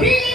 உள்ளே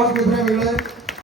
gosto